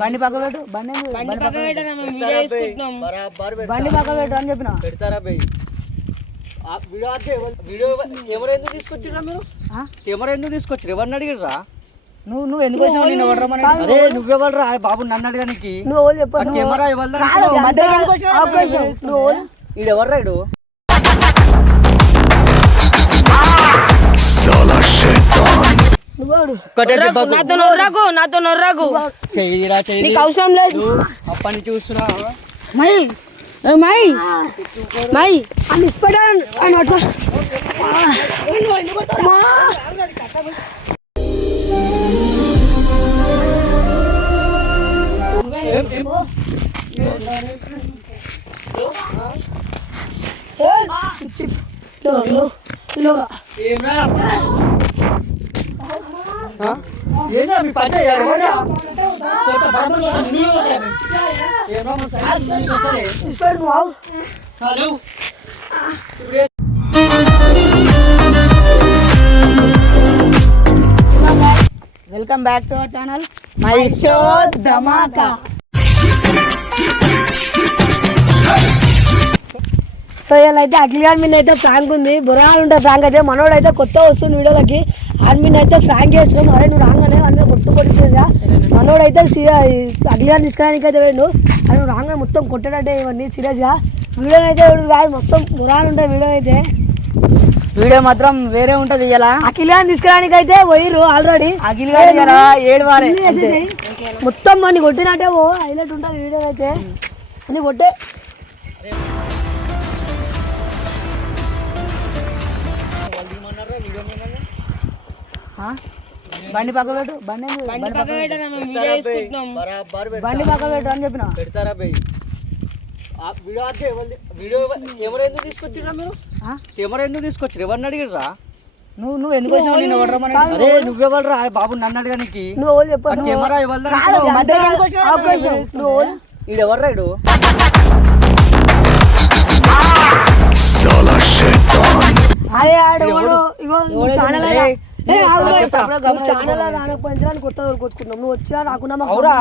బండి పక్క పెట్టు. బండి పక్క పెట్టు అని చెప్పిన. పెడతారా బై? వీడియో కెమెరా ఎందుకు తీసుకొచ్చిరా మీరు? కెమెరా ఎందుకు తీసుకొచ్చారు? ఎవరిని అడిగిరా? నువ్వు ఎందుకు వచ్చావు? అరే నువ్వెవరా బాబు? నన్ను అడగడానికి కెమెరా ఎవరు? ఈడెవర్రా ఇడు? నీకు అవసరం లేదు. అప్పని చూస్తున్నా welcome back to our channel my show Dhamaka. So ఇలా అయితే అఖిల్ ఆర్మీన్ అయితే ఫ్రాంక్ ఉంది. బురాలు ఉంటుంది ఫ్రాంక్ అయితే. మనోడు అయితే కొత్త వస్తుంది వీడియోలకి. ఆర్మీన్ అయితే ఫ్రాంక్ చేస్తున్నాం. అరే నువ్వు రాగానే అన్నీ కొట్టుకొట్టుగా మనోడు అయితే అఖిల్ గారిని తీసుకురానికి అయితే వేడు. అది నువ్వు రాగానే మొత్తం కొట్టేటట్టే ఇవన్నీ సీరియస్గా. వీడియోని అయితే కాదు మొత్తం బురాలు ఉంటాయి వీడియో అయితే. వీడియో మాత్రం వేరే ఉంటది. ఇలా అఖిల్ గారిని తీసుకురానికి అయితే పోయిర్రు ఆల్రెడీ. అఖిల్ గారు ఏడవాలి మొత్తం అన్ని కొట్టినట్టే హైలైట్ ఉంటుంది వీడియో అయితే. అన్ని కొట్టే బండి పక్క పెట్టు. బండి పక్క పెట్టు అని చెప్పిన. పెడతారా బై? వీడియో కెమెరా ఎందుకు తీసుకొచ్చిరా మీరు? కెమెరా ఎందుకు వచ్చారు? ఎవరిని అడిగిరా? నువ్వు ఎందుకు వచ్చావు? అరే నువ్వెవరా బాబు? నన్ను అడగడానికి కెమెరా ఎవరు? ఈడెవర్రా ఇడు? అరే ఆడు ఛానల్ కొట్టుకుంటున్నాం. నువ్వు వచ్చినా రాకుండా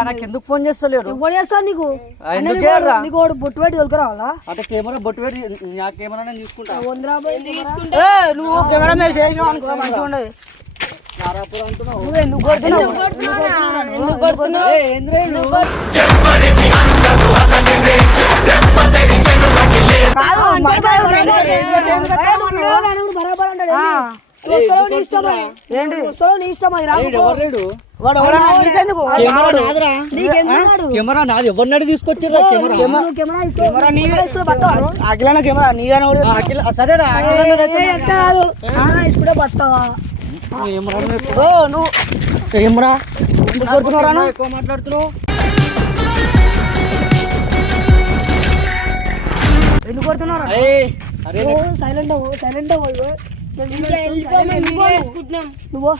నాకు ఎందుకు ఫోన్ చేస్తలేరు? ఫోన్ చేస్తాను నీకు. నీకు బొట్టు పెట్టి దొరకరావాలా? అంటే కెమెరా బొట్టు పెట్టి నా కెమెరా తీసుకుంటా. నువ్వు కెమెరా మీద చేసినావు అనుకో మంచిగా ఉండదు. నువ్వు ఎందుకు కొడుతున్నావు? కెమెరా నాది. ఎవరినాడు తీసుకొచ్చారు? అఖిలన్న కెమెరా నీదని. సరేరా కెమెరా ఎక్కువ మాట్లాడుతున్నావు. ఎందుకు కొడుతున్నారా? సైలెంట్ సైలెంట్ నువ్వు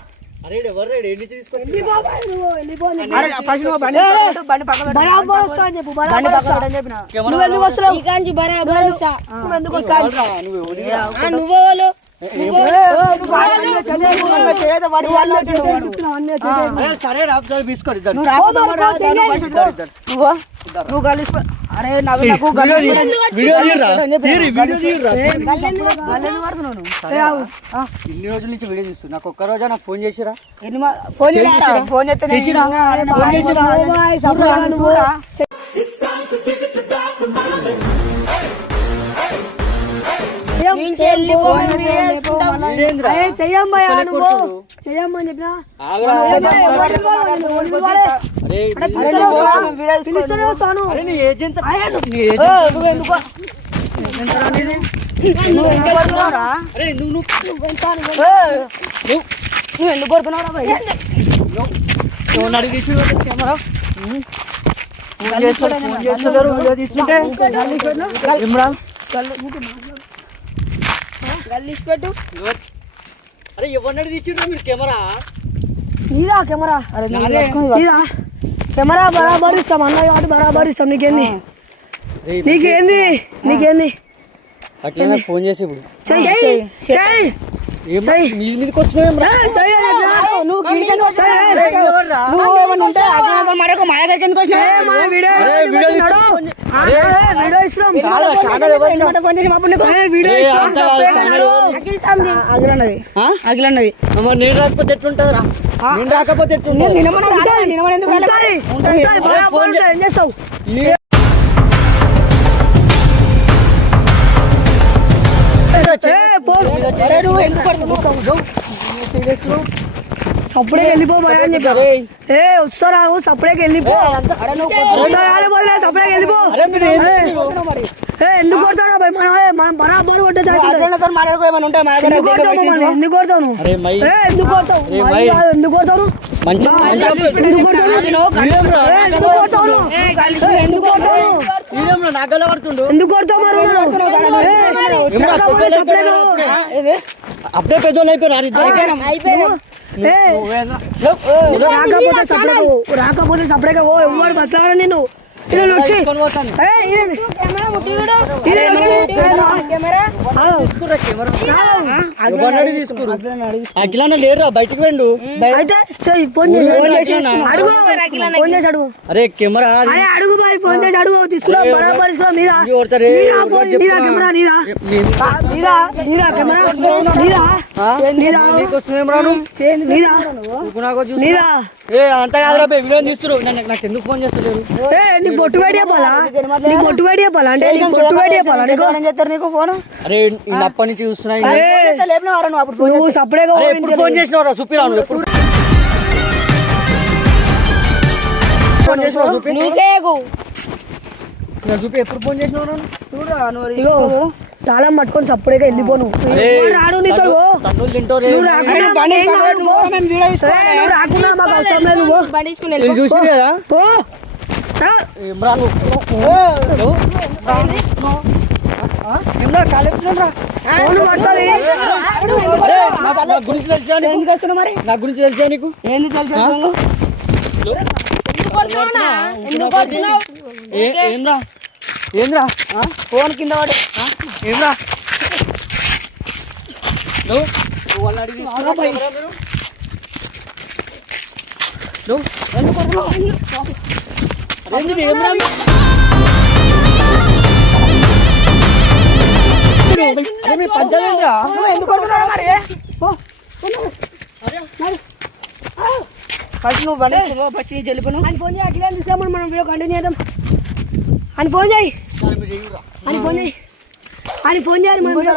నువ్వు కలిసి అరే ఇన్ని రోజుల నుంచి వీడియో తీస్తున్నా. నాకు ఒక్క రోజా నాకు ఫోన్ చేసిరా? ఫోన్ చెయ్యమ్మా నువ్వు చెయ్యమ్మని చెప్పినా నువ్వు ఎందుకు కొడుతున్నావు? కెమెరా అరే ఎవరిని తీసిండ్రు మీరు? కెమెరా నీదా? కెమెరా నీదా? కెమెరా బరాబర్ ఇస్తాం అన్న కాబట్టి బరాబర్ ఇస్తాం. నీకేంది నీకేంది అట్లా ఫోన్ చేసి ఇప్పుడు మీదకి వచ్చిన ఏమన్నా ఉంటే అగ్నితో మాట్లాడుకో మా దగ్గరికి ఎందుకు వచ్చినావు? మన వీడియో వీడియో వీడియో ఇస్తున్నాం ఫోన్ చేసి మాప్పుడు నీకు వీడియో అగిలన్నది అగిలన్నది మరి నేను రాకపోతే ఎట్లుంటుందిరా? నేను రాకపోతే ఎట్లుంటుంది? నిన్న ఎందుకు రాలే? ఉంటుంది. ఏం చేస్తావు అరే నువ్వు ఎందుకు పడుతున్నావు? సప్పుడే వెళ్ళిపో అని చెప్పారు. వస్తారా సప్పుడే వెళ్ళిపో సప్పుడే వెళ్ళిపో. ఎందుకు కొడతాడు భయ్? మనం బరాబర్ కొట్టే అగ్నితో మాట్లాడుకో ఏమన్నా ఉంటే మా దగ్గర ఎందుకు కొడతావు? ఎందుకు కొడతావు ఎందుకు కొడతావు ఎందుకు కొడతావు ఎందుకు కొడతావు ఎందుకు కొడతావు నాగల పడుతుండు. ఎందుకు కొడతావు మరి అప్పుడే పెద్దోళ్ళు అయిపోయినారు. రాకపోతే సపరేట్గా ఓ ఎవరు బతలారా నేను వచ్చి అఖిలాన్న లేడురా, బయటికి వెండు. అయితే ఫోన్ చేసి అడుగు. అరే కెమెరా అడుగు బాయ్, ఫోన్ చేసి అడుగు. తీసుకురా బరాబర్ తీసుకురా. మీద కెమెరా నీదా అంత కాదురా, వీడియో తీస్తున్నారు. నాకు ఎందుకు ఫోన్ చేస్తున్నారు? నీకు బొట్టు వేడి చెప్పాలా? నీకు బొట్టు వేడి చెప్పాలా? అంటే నీకు బొట్టు వేడి చెప్పాలా? నీకు ఫోన్ అరే అప్పటి నుంచి చూస్తున్నా. లేపినవారా అప్పుడు నువ్వు సపరేట్గా ఎప్పుడు ఫోన్ చేసినవరా? చూపిరాను ఎప్పుడు ఫోన్ చేసినావు? చూపి చూపి ఎప్పుడు ఫోన్ చేసినావు? ఇగో తాళం పట్టుకొని సపరేట్గా వెళ్ళిపోను. రాడు నీతో రాకుండా మాకు అవసరం లేదు. నువ్వు చూసి కదా పో. నా గురించి తెలిసా నీకు? ఏంది తెలుసు ఏంద్రా ఏంద్రా ఫోన్ కింద పడు. ఏంద్రా నువ్వు వాళ్ళని అడిగి పంచలేంద్రా నువ్వు ఎందుకు కొడుతున్నావు మరి? ఫస్ట్ నువ్వు బండి ఫస్ట్ నీ చెల్లిపోను అని ఫోన్ చేయి. అఖిలాన్ని తీసుకురామని మనం వీడియో కంటిన్యూ చేద్దాం. అని ఫోన్ చేయి. అని ఫోన్ చేయి. అని ఫోన్ చేయాలి మనం వీడియో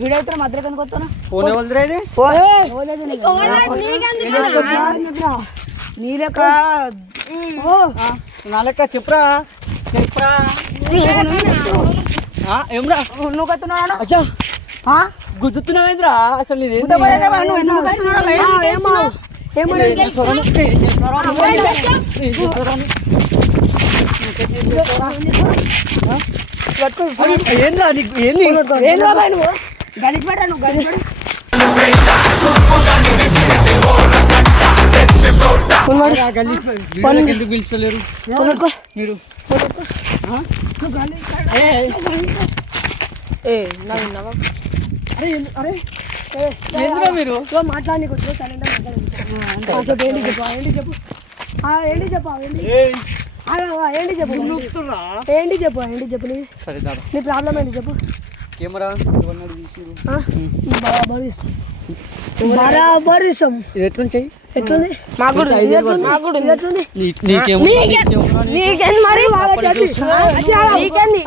వీడియో అయితే మధ్యలో ఎందుకు వస్తాను? ఫోన్ ఎవరిదిరా ఇది? నీ లెక్క నా లెక్క చెప్పురా చెప్పురా. ఏమ్రా నువ్వు కత్తున్నావు? అచ్చా గుద్దుతున్నావేంద్రా? అసలు నీది నువ్వు ఎందుకు కత్తున్నావు? ఏంద్రా నీకు ఏంది? నువ్వు గడిపెట్టా నువ్వు గడిపెడు ఎందుకు పిలుస్తలేరు మీరు? అరే ఏంద్రా మీరు మాట్లాడి ఏంటి చెప్పు ఏంటి చెప్పు నీ ప్రాబ్లం ఏంటి చెప్పు. కెమెరా బరాబర్ ఇస్తాం. ఇది ఎట్లుంటాయి? ఎట్లుంది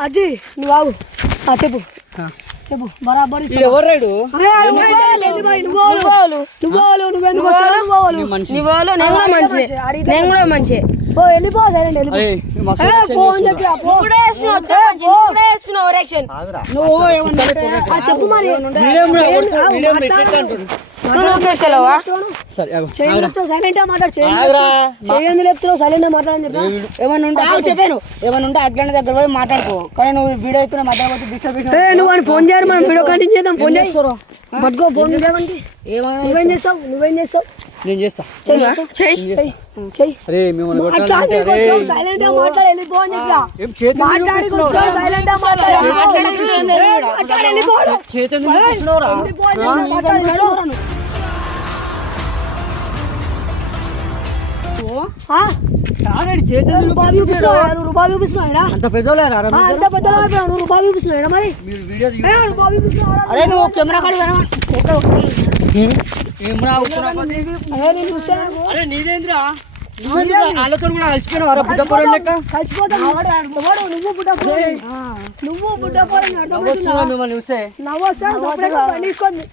అజ్జి నువ్వు ఆగు. చెప్పు చెప్పు బరాబర్ ఇస్తాం. ఎవరు రైడు? నువ్వెందుకు మంచి వెళ్ళిపో సైలెంట్ వెళ్ళిపో అని చెప్పి చెప్పు మరి సైలెంట్ గా మాట్లాడు. చేయండి లేపుతున్నావు సైలెంట్ గా మాట్లాడని చెప్పి ఏమన్నా ఉంటే చెప్పాను. ఏమన్నా ఉంటే అగ్ని దగ్గర పోయి మాట్లాడుకో. కానీ నువ్వు వీడియో అయితే మధ్య నువ్వు అని ఫోన్ చేయాలి. మనం వీడియో కంటిన్యూ చేద్దాం. ఫోన్ చేయి పట్టుకో. ఫోన్ నువ్వేం చేస్తావు? నేను చేస్తా. సైలెంట్ గా మాట్లాడి వెళ్ళిపో అని చెప్పి మాట్లాడి సైలెంట్ గా నువ్వు ఆ? రానాడు చేతులు రూపాయి చూపిస్తున్నాడా? నువ్వు రూపాయి చూపిస్తున్నాడా? అంత పెద్దోళ్ళారా అంత పెద్ద నువ్వు రూపాయి చూపిస్తున్నాడా మరి? మీరు వీడియో రూపాయి చూపిస్తున్నాడా? అరే నువ్వు కెమెరా కాడి ఏమరా నేను చూస్తాను. అరే నీదేంద్రా వాళ్ళతో కూడా కలిసిపోయినా బుడ్డపోరం లెక్క కలిసిపోతాను. ఎవడు? నువ్వు బుడ్డపోరు. నువ్వు బుడ్డపోరు వస్తున్నా మిమ్మల్ని చూస్తే నవ్వొస్తాను తీసుకుంది.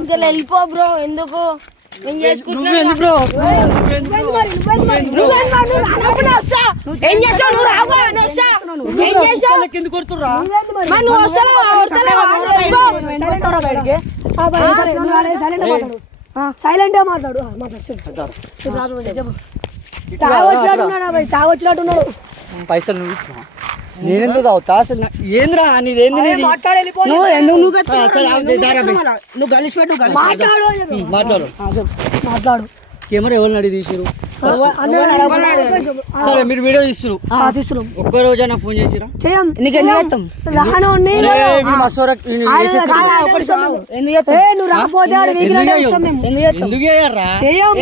ఇంకా వెళ్ళిపో బ్రో, ఎందుకు మేము చేసుకుంటున్నాం. నువ్వెందుకు బ్రో ఏం చేస్తావు నువ్వు? రావు ఏం చేస్తావు? ఎందుకు కొడుతుర్రా మరి నువ్వు సైలెంట్ గా మాట్లాడు. మాట్లాడు చెప్పు. తాగొచ్చినట్టున్నాడు. తాగొచ్చినట్టున్నాడు. పైసలు నువ్వు ఇచ్చినావా? నేనెందుకు తాగుతా అసలు ఏంద్రా నీదేంది నీది? నువ్వు ఎందుకు నువ్వు కలిసి పెట్టు మాట్లాడు మాట్లాడు. కెమెరా ఎవరిని అడిగి తీసిరు? సరే మీరు వీడియో తీస్తురు తీసుకున్నాం. ఒక్క రోజైనా ఫోన్ చేసిరా? చెయ్యం. చేస్తాం. రాను నువ్వు రాకపోతే ఆడ వీగినట్టే వస్తాం మేము. ఎందుకు చేయర్రా? చెయ్యం.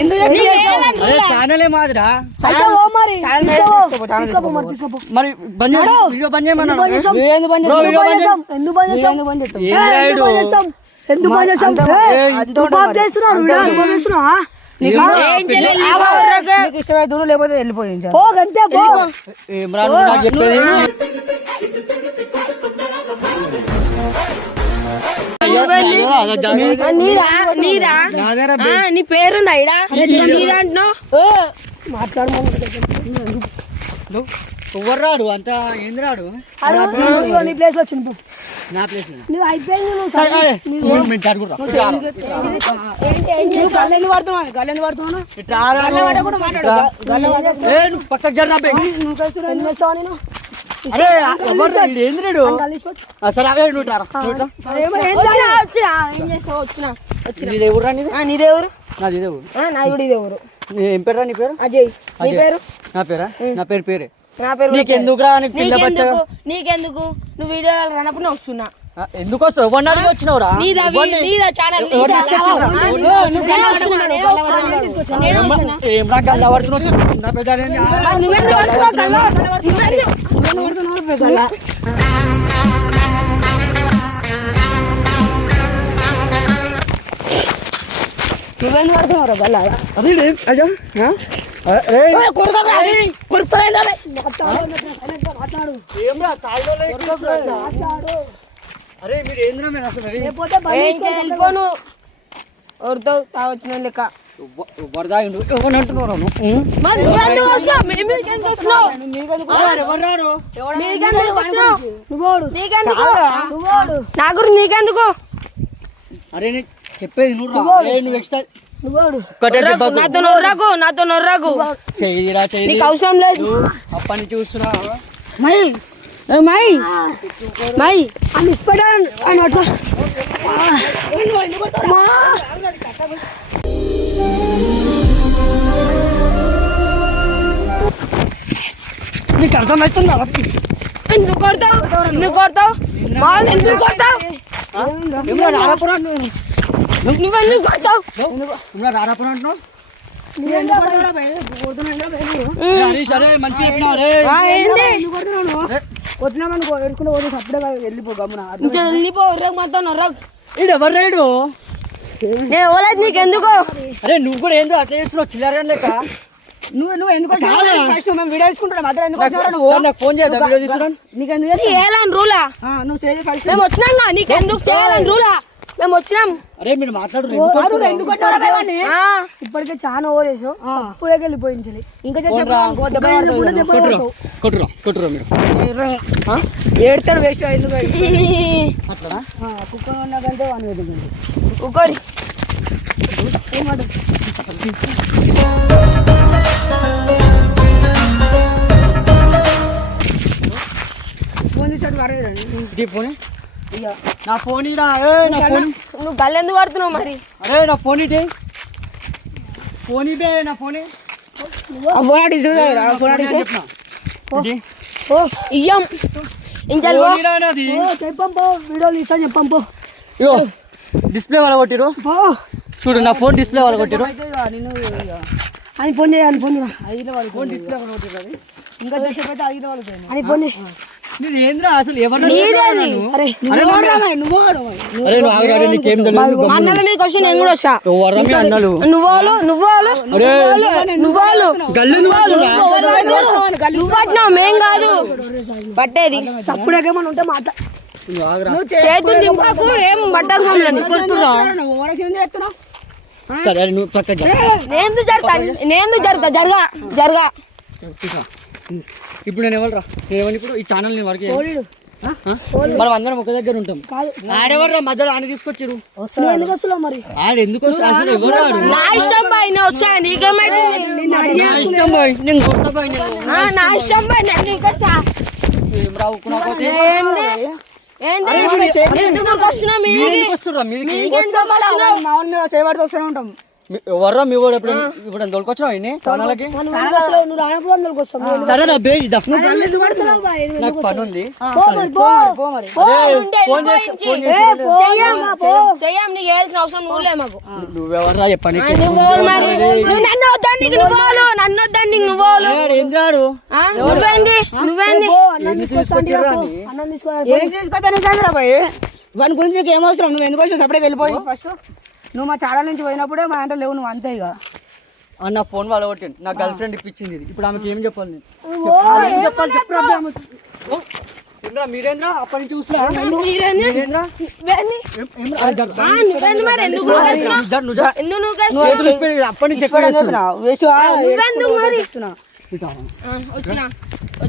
అరే ఛానలే మాదిరా. అయితే ఓ మరి తీసుకోపో మరి తీసుకోపో. మరి బంద్ చేయ వీడియో బంద్ చేయమన్నాడు. ఎందుకు బంద్ చేస్తాం? ఎందుకు బంద్ చేస్తాం? ఎందుకు బంద్ చేస్తాం? రుబాబ్ చేస్తున్నాడు. రుబాబ్ చేస్తున్నావా? ఇష్టమైతే లేకపోతే వెళ్ళిపోయింది. పో గంతే పో. ఏమ్రా నువ్వు నాకు చెప్పేది? నీదా నీ పేరుందా ఇడా? నీదా అంటున్నావు? ఎవరు రాడు అంత ఏంది రాడు? నీ ప్లేస్ వచ్చింది. నా ప్లేస్ నువ్వు అయిపోయింది. పక్కకు జర్రా అరే ఏంది రేడు? సరే అదే ఏం చేస్తావు? వచ్చినా నీదేవురా? నీదేవరు? నాది ఇదేవురు. నా కూడా ఇదేవరు. ఏం పేరా నీ పేరు? అజయ్. నీ పేరు? నా పేరా? నా పేరు పేరే. నా పేరు నీకెందుకురా? నీకెందుకు? నువ్వు వీడియో రానప్పుడు నేను వస్తున్నా. ఎందుకు వస్తావు? ఎవరిని వచ్చినావురా? నీదా ఛానల్ ఏం రాగల్లా పడుతున్నావు? నా పెద్ద నువ్వెందుకు పడుతున్నావు గల్ల? అరే మీరు ఏంద్రా మీరు అసలు వెళ్ళిపోను. ఎవరితో తాగొచ్చిన లెక్క వరదాయిండు ఎవరు అంటున్నారు? మరి నువ్వెందుకు వస్తున్నావు? మీకెందుకు వస్తున్నావు? ఎవరు రాడు? నీకెందుకు వస్తున్నావు? నీకెందుకు? నువ్వు నా గురించి నీకెందుకు? అరే నేను చెప్పేది నువ్వు నువ్వు ఎక్స్ట్రా నాతో నొర్రకు చెయ్యిరా నీకు అవసరం లేదు. అప్పటి నుంచి చూస్తున్నా అని ఇష్టపడ్డాను. ఆయన అట్లా నీకు అర్థమవుతుందా? ఎందుకు కొడతావు? ఎందుకు కొడతావు? వాళ్ళు ఎందుకు కొడతావు? నువ్వెందుకు కొడతావు? రారాపురం అంటున్నావు? సరే మంచి వచ్చినామనుకో ఎడుకుని పోతే అప్పుడే వెళ్ళిపో గమ్మున. వెళ్ళిపో. మొత్తం నొర్రకు. ఈడు ఎవరు రైడు? ఎవరైతే నీకెందుకు? అరే నువ్వు కూడా ఏందో అట్లా చేస్తున్నావు చిల్లర లేక. నువ్వు ఎందుకు ఫస్ట్ మేము వీడియో తీసుకుంటున్నాం మధ్యలో ఎందుకు వచ్చినావు నువ్వు? నాకు ఫోన్ చేద్దాం వీడియో తీసుకున్నాను. నీకెందుకు చేయాలని రూలా? నువ్వు చేయాలి ఫస్ట్. మేము వచ్చినాం. నీకెందుకు చేయాలని రూలా? మేము వచ్చినాం. అరే మీరు మాట్లాడు. ఎందుకు ఇప్పటికే చాలా ఓవర్ చేసావు. ఇప్పుడే వెళ్ళిపోయించాలి. ఇంకా కొట్టురా కొట్టురా మీరు ఏడతాడు వేస్ట్. ఎందుకు అట్లా కుక్క ఉన్నదంటే వాని వెతుకుంది. ఊకోరి. ఫోన్ చేసాడు వారేదండి ఫోన్. నా ఫోన్ ఇరా. నా ఫోన్ నువ్వు గల్ల ఎందుకు పడుతున్నావు మరి? అరే నా ఫోన్ ఇటే. ఫోన్ ఇదే నా ఫోన్. ఇయ్యం. చెప్పంపో వీడియోలు ఇస్తా చెప్పంపో. డిస్ప్లే వాళ్ళ కొట్టిరు చూడు. నా ఫోన్ డిస్ప్లే వాళ్ళ కొట్టిరు. అని ఫోన్ చేయ అని ఫోన్ చేయ అయిన వాళ్ళు ఫోన్ డిస్ప్లే ఒకటి అది ఇంకా చేసేపోతే అయిన వాళ్ళు అని ఫోన్ చేయ నీది ఏంద్రా అసలు ఎవరు అరే నువ్వు అరే నువ్వు ఆగురా, అరే నీకేం తెలియదు అన్నల మీద క్వశ్చన్ నేను కూడా వస్తా ఎవరా మీ అన్నలు నువ్వు గల్లు నువ్వు పట్టినావు మేం కాదు పట్టేది సప్పుడేకేమన్నా ఉంటే మాట నువ్వు ఆగురా. చేతులు దింపకు ఏం పట్టదు మమ్మల్ని నువ్వు ఓరక్షణ చేస్తున్నావు సరే అరే నువ్వు పక్క నేను జరుగుతా జరగా ఇప్పుడు నేను ఎవరు రా నేను ఎవరిని ఇప్పుడు ఈ ఛానల్ నేను వరకు మనం అందరం ఒక దగ్గర ఉంటాం ఆడెవర్రా మధ్యలో ఆడ తీసుకొచ్చారు నువ్వు ఎందుకు వస్తున్నావు మరి ఆడ ఎందుకు వస్తా అసలు ఎవరు ఆడు నా ఇష్టం బాయ్ నేను వచ్చా నీకేమైతే నా ఇష్టం బాయ్ నేను కొడతా బాయ్ నేను నా ఇష్టం బాయ్ నేను నీకొస్తా ఏం రావు పోతే ఏంది ఎందుకు వస్తున్నా మీరు ఎందుకు వస్తుర్రా మీదికి మా ఊరి మీద చేయబడితే వస్తూనే ఉంటాం ఎవర్రా మీ వాడు ఇప్పుడు తోలుకొచ్చినావు ఇన్ని ఛానల్కి నువ్వు రానప్పుడు అందరికి వస్తావు సరే నా బే ఇద్దా ఎందుకు పడుతున్నావు బాయ్? నువ్వు నాకు పని ఉంది పో మరి, పో. ఫోన్ చేసి చెయ్యం నీకు వేయాల్సిన అవసరం నువ్వులే మాకు నువ్వెవర్రా చెప్పండి నువ్వు నన్ను వద్దాన్ని నన్ను వద్దాన్ని నువ్వు ఏం రాడు నువ్వేంది పో, అన్నం తీసుకొస్తాండి రా, పో. అన్నం తీసుకో ఏం తీసుకొస్తా నీకు బాయ్ వాని గురించి నీకు ఏం అవసరం నువ్వు ఎందుకు వచ్చావు సపరేట్గా వెళ్ళిపోయి ఫస్ట్ నువ్వు మా ఛానల్ నుంచి పోయినప్పుడే మా అంటే లేవు నువ్వు అంతే ఇక నా ఫోన్ వాళ్ళ కొట్టింది నా గర్ల్ ఫ్రెండ్ ఇప్పించింది ఇది. ఇప్పుడు ఆమెకి ఏం చెప్పాలి నేను ఏం చెప్పాలి చెప్పురా అబ్బే ఆమెకి. ఓ, ఏంద్రా మీరేంద్రా అప్పటి నుంచి చూస్తున్నా మీరేంద్రా నువ్వేంది మరి ఎందుకు నువ్వు కలిసినావు? నువ్వు జా. ఎందుకు నువ్వు కలిసినావు? నువ్వు ఎదురు ఇచ్చిపోయి అప్పటి నుంచి ఎక్కువ చేస్తున్నావు. నువ్వెందుకు మరి వచ్చినా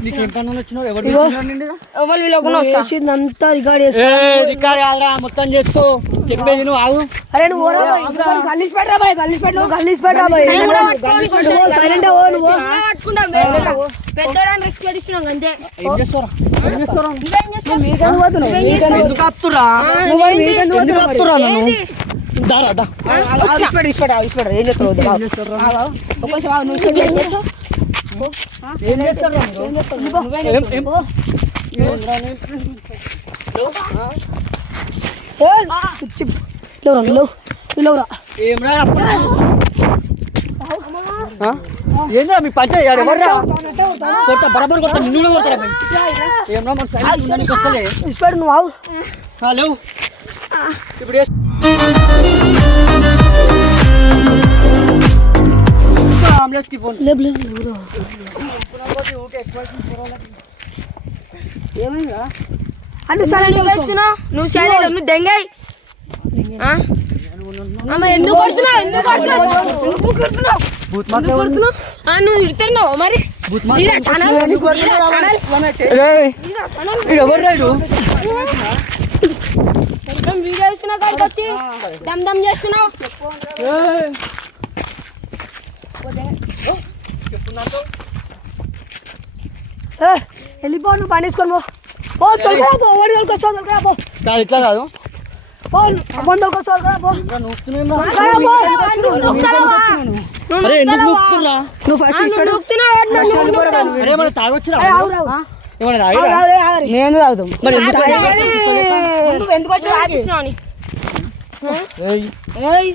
నీకేం పని వచ్చినావు ఎవరు పిలిచినారు నిన్ను? ఎవరు వీళ్ళకుండా వస్తా చేసిందంతా రికార్డ్ చేస్తా రికార్డ్ కాదురా మొత్తం చేసుకో చెప్పేది నువ్వు ఆగు అరే నువ్వు ఓరా బాయ్ కలిసి పెట్టరా బాయ్ కలిసి పెట్టు నువ్వు కలిసి పెట్టా బాయ్ సైలెంట్ అవ్వ నువ్వు పెద్దడానికి రిస్క్ ఇస్తున్నాం అంతే ఏం చేస్తారా ఏం చేస్తారా నువ్వేం చేస్తావు? మీకెందుకు పోతున్నావు? ఎందుకు ఆపుతురా ఎందుకు ఆపుతురా నన్ను దారా దా ఇష్టపడ ఏం చెప్తావు ఏం చేస్తారా ఏం రా ఏంద్రా మీ పంచాయతీ ఎవర్రా కొడతా బరాబర్ కొడతా నిన్ను కొడతారా ఏం రా మన సైలెంట్ వస్తలే ఇష్టపడు నువ్వు ఆవు లేవు ఇప్పుడు అంబులెన్స్ కి ఫోన్ లేవు లేవు లేవు ఏమైందా అని నువ్వు చేస్తున్నావు నువ్వు చేయలేదు నువ్వు దెంగాయి ఎందుకు కొడుతున్నావు ఎందుకు కొడుతున్నావు ఎందుకు కొడుతున్నావు ఎందుకు కొడుతున్నావు నువ్వు తిడుతున్నావు మరి నీదా ఛానల్ ఎవరు రాడు వీడియో ఇస్తున్నా కాడికి వచ్చి దమ్ దమ్ చేస్తున్నావు వెళ్ళిపో నువ్వు బండి తీసుకొని పో తొలకరా పో ఓడి తొలకొస్తావు తొలకరా పో కాదు ఇట్లా కాదు పో అమ్మని తొలకొస్తావు తొలకరా పో అరే ఎందుకు నూపుతున్నా నువ్వు ఫస్ట్ అరే మన తాగొచ్చురా ఏమన్నా తాగిరా నేను తాగుతాం మరి ఎందుకు నువ్వు ఎందుకు వచ్చావు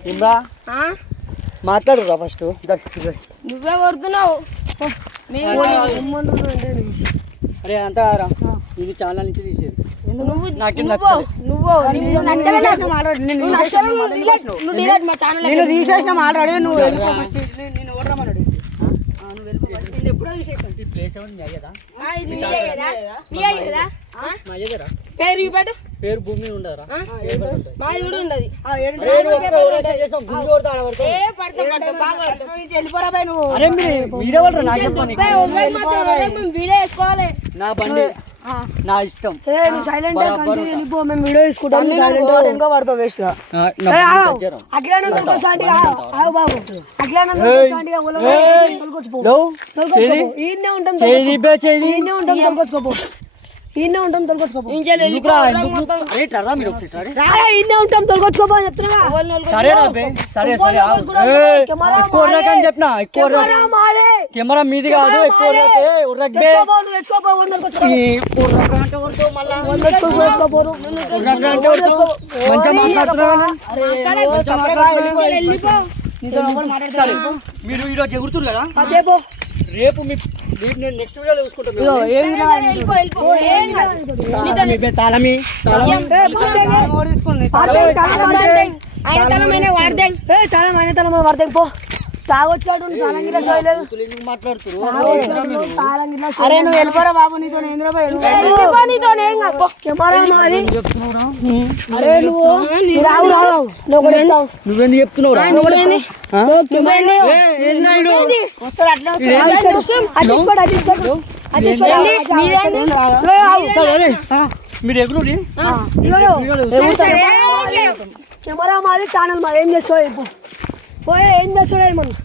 ఇమ్రా మాట్లాడురా ఫస్ట్ నువ్వే కొడుతున్నావు అరే అంతా రా ఇది చాలా నుంచి తీసేది నువ్వు నాకేం నువ్వు నువ్వు డిలీట్ మా ఛానల్ నేను తీసేసిన ఆల్రెడీ నువ్వు వెళ్ళిపో first. నేను ఓడరమన్నాడు నువ్వు వెళ్ళిపో first. నేను ఎప్పుడో తీసేసాను ఈ ప్లేస్ ఏమన్నా అయ్యేదా మా అయ్యేదరా పేరు ఇవ్వడు పేరు భూమి మీద ఉండదురా మాది కూడా ఉండదు వెళ్ళిపోరా బాయ్ నువ్వు అరే మీరే వాళ్ళు నాకు చెప్పండి వీడియో వేసుకోవాలి నా బండి నా ఇష్టం నువ్వు సైలెంట్ వెళ్ళిపో మేము వీడియో తీసుకుంటాం సైలెంట్ ఇంకా పడతావు వేస్ట్ గా అఖిలానంద ప్రసాంటిగా ఆగు బాబు అఖిలానంద ప్రసాంటిగా తొలకొచ్చిపో ఈయనే ఉంటాం ఈయనే ఉంటాం తొలకొచ్చుకోపో ఈయనే ఉంటాం తొలకొచ్చుకోపో రారా ఈయనే ఉంటాం తొలకొచ్చుకోపో అని చెప్తున్నా సరే సరే సరే ఎక్కువ అని చెప్పిన ఎక్కువ మాదే కెమెరా మీది కాదు ఎక్కువ నువ్వు తెచ్చుకోపో మంచిగా మాట్లాడుతున్నా వెళ్ళిపో నీతో ఎవరు మాట్లాడతారు మీరు ఈరోజు ఎగురుతురు కదా అదే పో రేపు నేను నెక్స్ట్ వీడియోలో చూసుకుంటాను వెళ్ళిపో ఏం కాదు. మీ పేరు తాళమి తీసుకోండి ఆయన తల మీద వాడదాం. చాలా మన తల మన పడతాం పో తాగొచ్చాడు తాళం గిట్లా సోయలేదు ఎందుకు మాట్లాడుతురు తాళం గిట్లా అరే నువ్వు వెళ్ళిపోరా బాబు నీతో ఏంద్రా బాయ్ వెళ్ళిపో నీతోనే ఏం కాదు. పో. కెమెరా మాది చెప్తున్నావురా అరే నువ్వు రావు రావు నువ్వు కూడా ఇస్తావు నువ్వెందుకు చెప్తున్నావురా నువ్వేంది? వస్తారు అట్లా మీరు ఎగురు కెమెరా మాది ఛానల్ మాది ఏం చేస్తావు ఇప్పుడు పోయే ఏం చేస్తాడు ఏమన్నా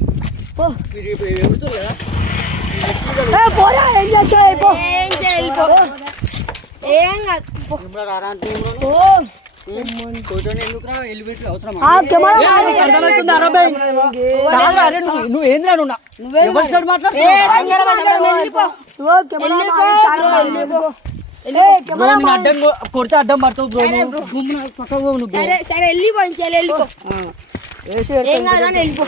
పో మీరు ఎగురుతురు కదా పోరా ఏం చేస్తాడు పో ఏం చేయాలి? పో. ఏం కాదు. పో. రారా అంటే ఎందుకురా వెళ్ళిపెట్టి అవసరమా కెమెరా అర్థమవుతుంది అరవై నువ్వు ఏంద్రా నువ్వు ఎవరి సైడ్ మాట్లాడు వెళ్ళిపో. కెమెరా మాది ఛానల్ అడ్డం కొడితే అడ్డం పడతావు బ్రో నువ్వు సరే సరే వెళ్ళిపో. ఇంకెళ్ళి వెళ్ళిపో. ఏం కాదు కానీ వెళ్ళిపో.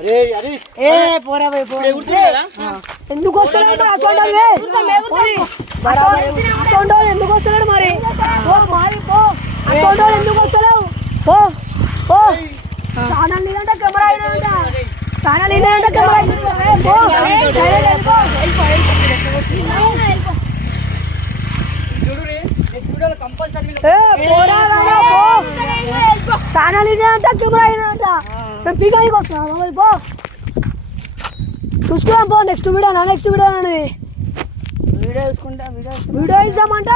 అరే అరే ఏ పోరా బాయ్ పో ఎగురుతురు కదా ఎందుకు వస్తున్నాడు అసలు ఎందుకు వస్తున్నాడు మరి అసలు ఎందుకు వస్తలేవు పో పో ఛానల్ నీదంట కెమెరా అయినంట ఛానల్ అయినంట కెమెరా పో పోరా పో ఛానల్ అయినంట కెమెరా అయినంట మేము పీకానికి వస్తున్నాం పో చూసుకున్నాం పో నెక్స్ట్ వీడియో అనేది వీడియో చూసుకుంటా వీడియో ఇద్దామంట